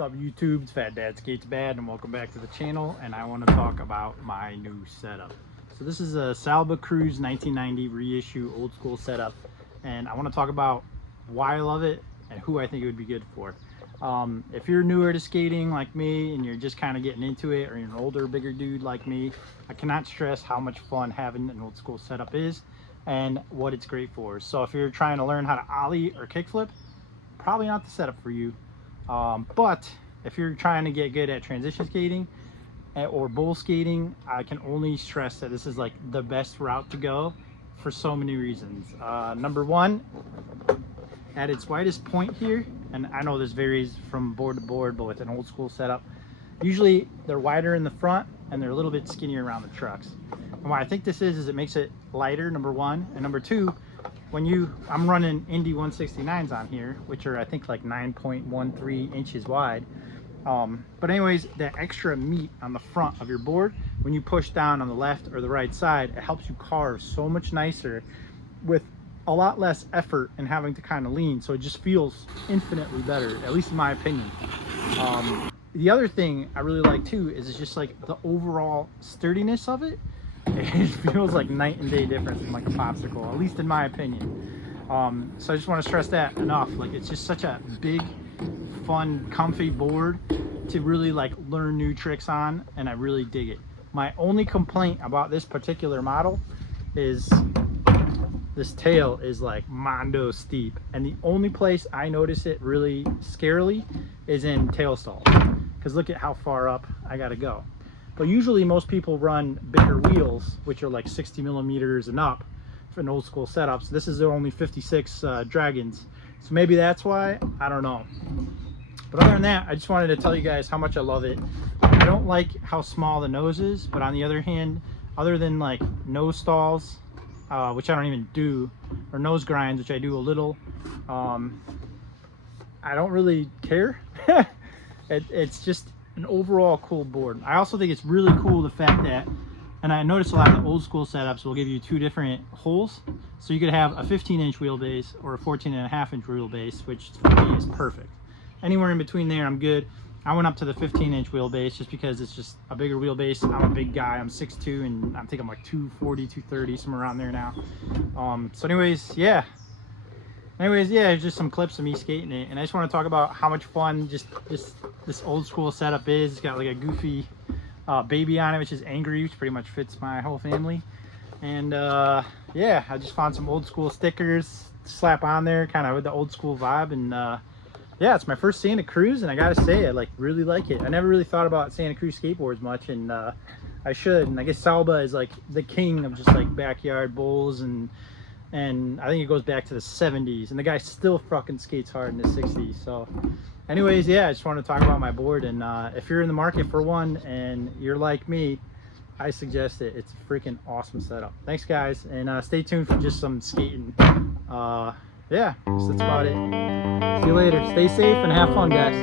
What's up, YouTube? It's Fat Dad Skates Bad, and welcome back to the channel. And I want to talk about my new setup. So this is a Salba Cruise 1990 reissue old school setup, and I want to talk about why I love it and who I think it would be good for. If you're newer to skating like me and you're just kind of getting into it, or you're an older, bigger dude like me, I cannot stress how much fun having an old school setup is and what it's great for. So if you're trying to learn how to ollie or kickflip, probably not the setup for you. But if you're trying to get good at transition skating or bowl skating, I can only stress that this is like the best route to go for so many reasons. Number one, at its widest point here, and I know this varies from board to board, but with an old school setup, usually they're wider in the front and they're a little bit skinnier around the trucks. And why I think this is it makes it lighter, number one, and number two, I'm running Indy 169s on here, which are I think like 9.13 inches wide. But anyways, that extra meat on the front of your board, when you push down on the left or the right side, it helps you carve so much nicer with a lot less effort and having to kind of lean. So it just feels infinitely better, at least in my opinion. The other thing I really like too is it's just like the overall sturdiness of it. It feels like night and day difference from like a popsicle, at least in my opinion. So I just want to stress that enough. Like, it's just such a big, fun, comfy board to really like learn new tricks on, and I really dig it. My only complaint about this particular model is this tail is like mondo steep, and the only place I notice it really scarily is in tail stalls, because look at how far up I gotta go. But usually most people run bigger wheels, which are like 60 millimeters and up for an old school setup. So this is only 56 Dragons. So maybe that's why, I don't know. But other than that, I just wanted to tell you guys how much I love it. I don't like how small the nose is, but on the other hand, other than like nose stalls, which I don't even do, or nose grinds, which I do a little, I don't really care. It's just an overall cool board. I also think it's really cool the fact that, and I noticed a lot of the old school setups will give you two different holes, so you could have a 15-inch wheelbase or a 14.5-inch wheelbase, which for me is perfect. Anywhere in between there, I'm good. I went up to the 15-inch wheelbase just because it's just a bigger wheelbase. I'm a big guy. I'm 6'2", and I think I'm like 240, 230, somewhere around there now. So anyways, yeah, just some clips of me skating it, and I just want to talk about how much fun just this old school setup is. It's got like a goofy baby on it, which is Angry, which pretty much fits my whole family. And yeah, I just found some old school stickers to slap on there, kind of with the old school vibe. And yeah, it's my first Santa Cruz, and I gotta say, I really like it. I never really thought about Santa Cruz skateboards much, and I should. And I guess Salba is like the king of just like backyard bowls, and I think it goes back to the 70s, and the guy still fucking skates hard in the 60s. So anyways, yeah, I just want to talk about my board, and if you're in the market for one and you're like me, I suggest it. It's a freaking awesome setup. Thanks guys, and stay tuned for just some skating. Yeah, that's about it. See you later. Stay safe and have fun, guys.